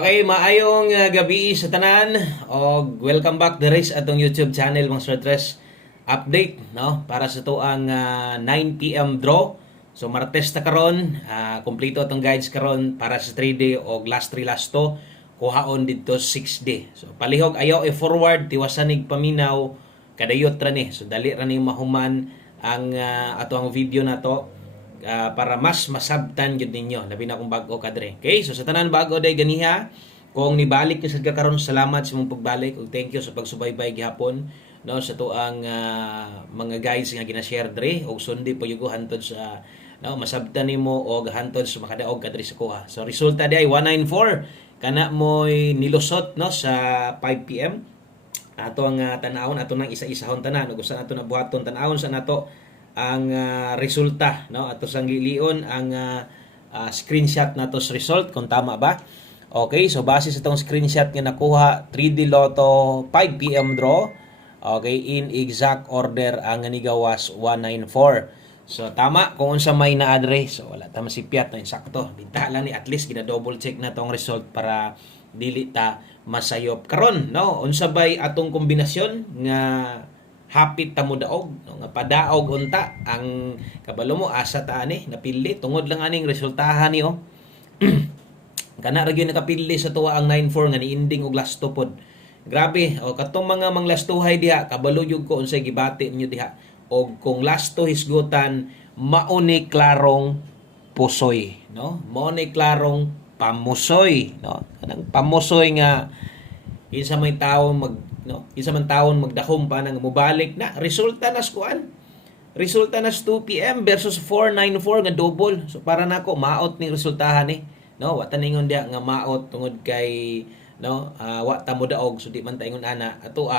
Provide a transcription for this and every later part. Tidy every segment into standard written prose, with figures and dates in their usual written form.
Okay, maayong gabi sa tanan o welcome back diri sa atong YouTube channel mga Sir Tres update no para sa tuang 9 PM draw. So Martes ta karon, kompleto atong guides karon para sa 3D o last 3 last 2 kuhaon didto 6D. So palihog ayaw i-forward tiwasanig paminaw kadayot ra ni. So dali ra ni mahuman ang ato ang video na to para mas masabtan yun ninyo labi na kung bago kadre. Okay, so sa tanan bago day ganiha kung nibalik niyo sa karon, salamat sa mong pagbalik ug thank you sa pagsubaybay gihapon no sa tuang mga guys nga gina-share dre ug sundi po yugo hantod sa no masabtan nimo og hantod sa makadaog kadre sa kuha. So resulta day 194 kana moy nilusot no sa 5 PM ato ang tanawon ato nang isa-isahon tanan ug usa nato nabuhaton tanawon sa nato ang resulta no ato sang gilion ang screenshot nato sa result kung tama ba. Okay, so base sa tong screenshot nga nakuha 3D Lotto 5 PM draw. Okay, in exact order ang nigawas 194. So tama kung unsa may na-address. So wala ta masipyat na insakto. Bita lang ni at least gina-double check na tong result para dili ta masayop karon no unsa bay atong kombinasyon nga hapit ta mo daog no? Nga padaog unta ang kabalo mo asa ta ani napili tungod lang aning resultahan ni kana ra gyud nakapili sa tuwa ang 94 nga niinding og last two pod. Grabe katong mga manglastuhay diha kabalo jud ko unsay gibati ninyo diha og kung last two hisgutan mao ni klarong pusoy no mao ni klarong pamusoy no kanang pamusoy nga kinsa may tawo isa man taon magdahom pa nang mubalik na resulta nas kuan resulta nas 2 PM versus 494 nga double. So para nako maot ni resultahan ni no wa ta ningon dia nga maot tungod kay no wa ta mo daog so di man ta ingon ana ato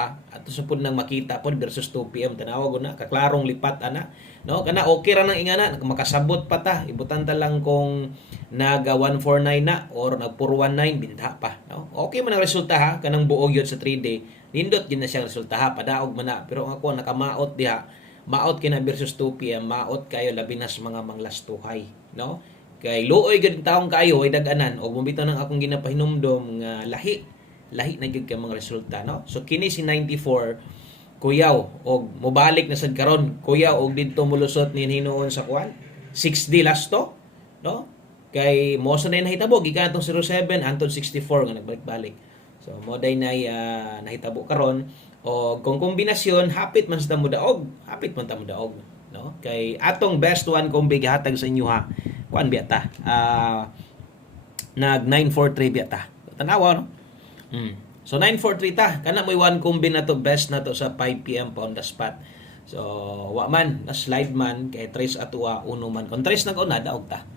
sa pud nang makita pod versus 2 PM tanawag na kaklarong lipat ana no kana okay ra nang ingana makasabot pa ta ibutan ta lang kung naga 149 na or nag 419 binta pa no okay man ang resulta ha kanang buog yun sa 3D nindot gid na siyang resulta ha padaog man na pero ako nakamaot diha maot kina versus 2 PM maot kayo labi na sa mga manglastuhay no kay luoy gid taong kayo ay dag-anan og mubitaw nang akong ginapahinumdom nga lahi na gyud kay mga resulta no so kini si 94 kuyaw og mobalik na sad karon kuyaw og didto mulusot ni hinuon sa kwan 6D last to no kay mo sa nay nahitabo gikan tong 07 hantod 64 nga nagbalik-balik. So mo day nay nahitabo karon o kung kombinasyon hapit man sa mudaog, hapit man ta mudaog, no? Kay atong best one kombi gihatag sa inyo ha. Kuan biya ta. Nag 943 biya ta. Tanawa no? So 943 ta kana moy one kombi na to best na to sa 5 PM pa on the spot. So wa man na slide man kay tres atua uno man. Kung tres nag-una daog ta.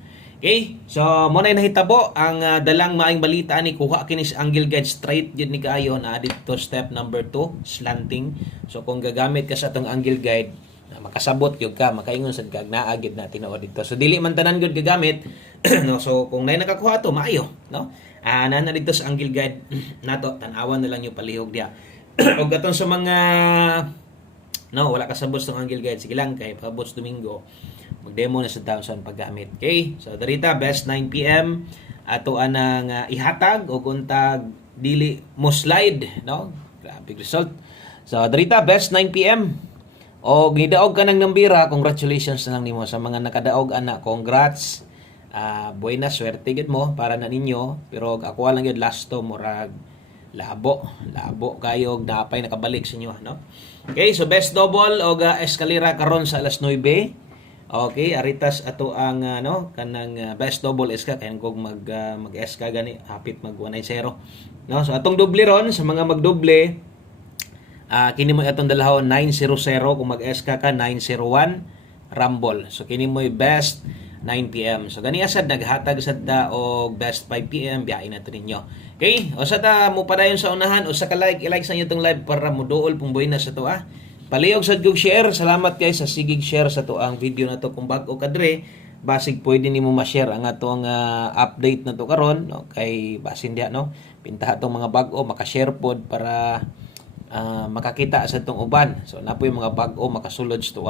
Okay, so mo na nahitabo ang dalang maayong balita ni kuha kini sa angle guide straight jud ni kaayo na dito step number 2 slanting. So kung gagamit ka sa atong angle guide makasabot gyud ka makaingon sad kag naa gid na tinuod dito. So dili man tanan gyud gagamit no so kung nay nakakuha to maayo no. Na dito sa angle guide nato tan-awan na lang yung palihog dia. Og atong sa mga no wala kasabot sa angle guide sige lang kay pabot Domingo mag-demo na sa thousand paggamit. Okay? So, darita, best 9 PM. Ato anang ihatag o kuntag dili mo slide. No? Grabe result. So, darita, best 9 PM. O gidaog ka ng nambira, congratulations na lang nimo sa mga nakadaog anak. Congrats. Buena swerte gid mo para na ninyo. Pero ako lang yun last to, murag labo kayo napay nakabalik sa inyo. No? Okay, so best double o eskalera karon sa alas 9. Okay, aritas ato ang kanang best double SK kay kog mag SK gani hapit mag 190 no so atong doble ron sa mga magdoble kini mo atong dalahon 900 kung mag SK ka 901 rumble so kini mo best 9 PM so gani asad naghatag sad da og best 5 PM biyain nato ninyo okay usa ta mo padayon sa unahan usa ka like i-like sa inyo tong live para mo duol pung buhay na sa to palihog sa gug share. Salamat guys sa sigig share sa to ang video na to kung bag-o kadre. Basig pwede nimo ma-share ang atong update na to karon no kay basin dia no. Pinta atong mga bag-o maka-share pod para makakita sa tong uban. So napoy mga bag-o makasulod to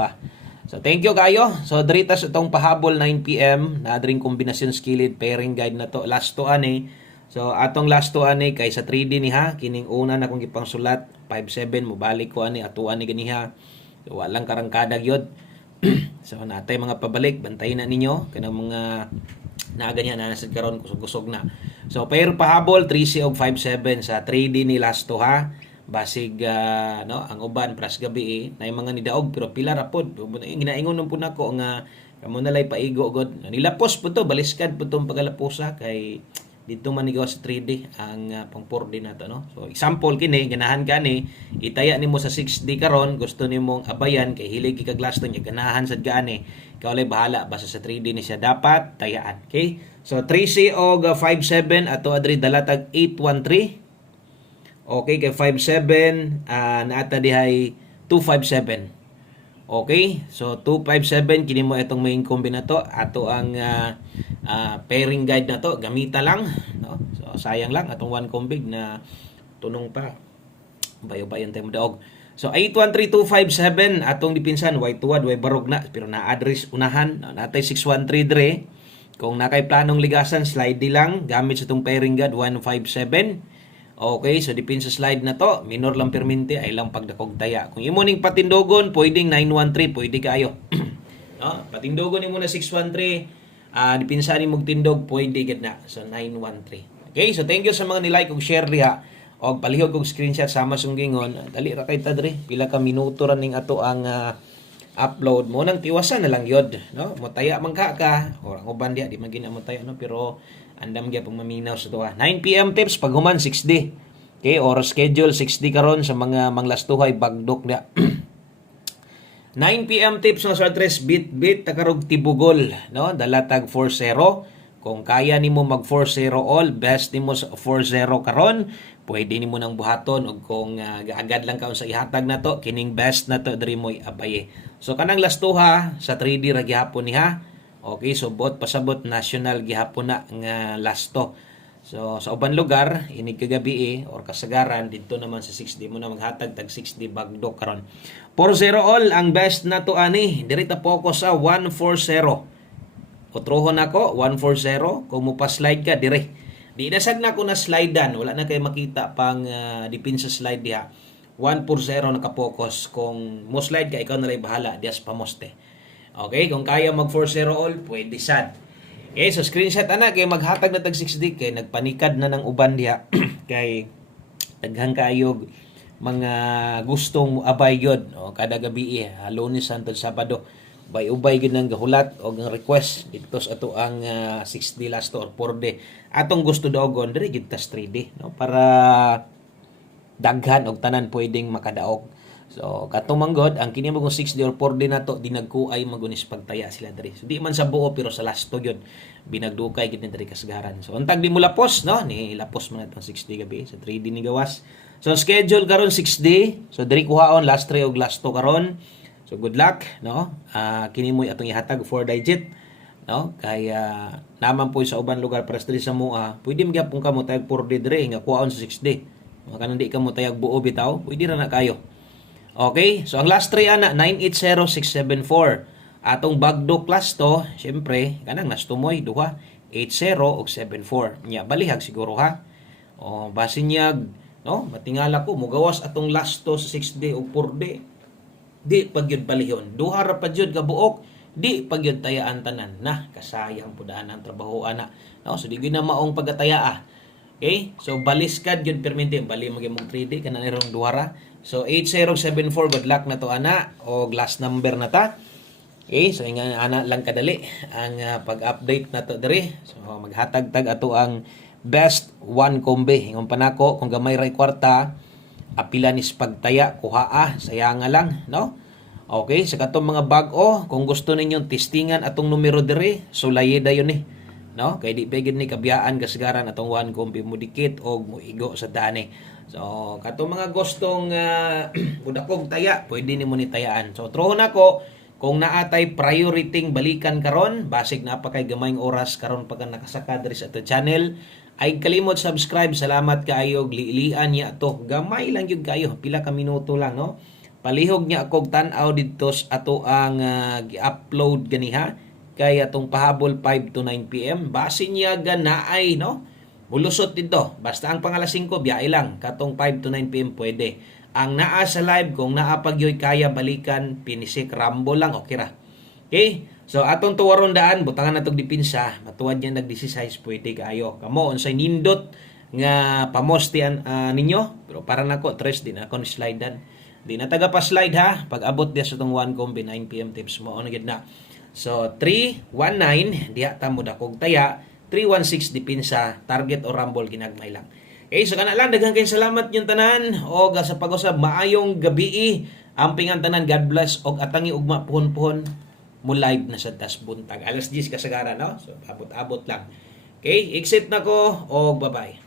So thank you kayo. So diritas itong pahabol 9 PM na adring kombinasyon skilled pairing guide na to last to ani. So atong last to ani kay sa 3D ni ha, kining una na kong gipang sulat 57 mo balik ko ani atuan ni ganiha. So walang karangkada gyud. So natay mga pabalik, bantayin na ninyo kanang mga na ganyan na nasad karon kusog-kusog na. So pair pahabol 3C og 57 sa 3D ni last to ha. Basig no ang uban pras gabi na mga nidaog pero pila ra pod. Ginaingon po nako nga kamo na lay paigo god. Nilapos po to baliskad po tong pagalaposa kay dito man nigaw sa 3D ang pang 4D nato no. So example kini ganahan kani itaya nimo sa 6D karon gusto nimong abayan kay hilig ka glass to niya ganahan sad gaani ikaw lay bahala basta sa 3D ni siya dapat tayaan. Okay? So 3C og 57 ato adri dalatag 813. Okay kay 57 naata dihay 257. Okay, so 257 kini mo itong main kombinato ato ang pairing guide na to gamita lang no. So sayang lang atong one combig na tunong pa bayo-bayon tayo daog. So 813257 atong dipinsan way tuwad way barog na pero na-address unahan natay 613 dire kung nakay planong ligasan slide di lang gamit sa itong pairing guide 157. Okay, so dipin sa slide na to, minor lang permente ay lang pagdakog taya. Kung imo ning patindogon, pwedeng 913, pwede kayo. No, patindogon nimo na 613, dipinsa ni mog tindog, pwede gid na. So 913. Okay, so thank you sa mga ni-like ug share diha. Og palihog og screenshot sama sunggingon. Dali ra kay ta dre, pila ka minuto ra ning ato ang upload mo nang tiwasan na lang yod, no? Mo taya man ka or ang uban diha di man gina mo taya no, pero andam gyud pang maminaw sa tuwa. 9 PM tips pag human 6D. Okay, or schedule 6D karon sa mga manglastuhay bagdok na. 9 PM tips no sa address bit takarog tibugol, no? Dalatag 40. Kung kaya nimo mag 40 all, best nimo sa 40 karon, pwede nimo nang buhaton ug kung agad lang kaon sa ihatag na to, kining best na to diri moy abaye. So kanang lastuha sa 3D ra gihapon niha. Okay, so bot pasabot national gihapon na nga lasto. So sa uban lugar ini kagabi or kasagaran dito naman sa 6D mo na maghatag tag 6D bagdok karon. 40 all ang best na to ani. Diri ta focus sa 140. Utrohon ako 140 kung mo pa slide ka dire. Di nasag na ko na slidean, wala na kay makita pang dipin sa slide diha. 140 naka-focus. Kung mo slide ka ikaw na lay bahala dias pamoste. Okay, kung kaya mag 40 all, pwede sad. Okay, so screenshot ana kay maghatag na tag 6D kay nagpanikad na ng uban diha kay daghang kayog mga gustong abay gyud o kada gabi Lunes hangtod Sabado bay-ubay gyud nang gahulat og ang request dito sa ato ang 6D last or 4D atong gusto daogon diri gid tas 3D no para daghan og tanan pwedeng makadaog. So katong manggod ang kini mo 6D or 4D nato dinagkuay magunis pagtaya sila diri. So di man sa buo pero sa lasto gyud binagdukay gid diri kasagaran. So untag di mo lapos no ni lapos man atong 6D gabi sa 3D ni gawas. So schedule karon 6D. So diri kuhaon last 3 og last 2 karon. So good luck no. Kini mo atong ihatag 4 digit no kay naman po sa uban lugar para diri sa mua. Pwede magyapon ka mo tayag 4D diri nga kuhaon sa 6D. Maka hindi ka mo tayag buo bitaw, pwede ra na kayo. Okay, so ang last 3 ana 980674. Atong bagdo class to, syempre kanang nastumoy duha 80 ug 74. Nya balihag siguro ha. O basin niya no, matingala ko mugawas atong last to sa 6D ug 4D. Di pagyud balihon. Duha ra pa jud ka buok, di pagyud tayaan tanan. Nah, kasayang pudaan ang trabaho ana. No, so di gyud na maong pagataya. Okay? So baliskad gyud permente bali magimong 3D kana nirong duha ra. So 8074 good luck na to ana o last number na ta. Okay, so nga ana lang kadali ang pag-update na to diri. So maghatag-tag ato ang best one kombe. Ingon pa nako kung gamay ray kwarta apila nis pagtaya kuhaa sayang nga lang no. Okay, sa katong mga bag-o kung gusto ninyong testingan atong numero diri sulaye dayon ni. No, kay di pegid ni kabiyaan kasagaran atong one kombe mo dikit og mo igo sa dani. So katong mga gustong budakog taya, pwede nimo ni tayaan. So trohon nako kung naatay priority balikan karon, basig na pa kay gamayng oras karon pagka nakasaka diri sa ato channel, ay kalimot subscribe. Salamat kaayo, liilian niya to. Gamay lang gyud kayo, pila ka minuto lang no. Palihog niya akong tan-aw dito sa ato ang gi-upload ganiha kay atong pahabol 5 to 9 PM. Basin niya ganaay no. Mulusot dito. Basta ang pang alas 5, biyay lang. Katong 5 to 9 p.m. pwede. Ang naa sa live, kung naa pagyoy kaya balikan, pinisik, rambo lang, okay ra. Okay? So, atong tuwaron daan, butangan na itong dipinsa, matuwad niya nag-16, pwede kayo. Kamo, unsay nindot nga pamostian ninyo, pero para nako, tres din ako ni slidean. Di na taga pa slide ha, pag abot dia sa itong 1 combi 9 p.m. tips mo, ano na. So, 319, diha tamo da kog taya, 316 dipinsa, target o rumble ginagmay lang. Okay, so kana lang, daghang kayong salamat yung tanan, o sa pag-usab, maayong gabi, amping ang tanan, God bless, og atangi ugma puhon-puhon, mo live na sa tas buntag. Alas 10 kasagaran, no? So, abot-abot lang. Okay, exit na ko, o bye-bye.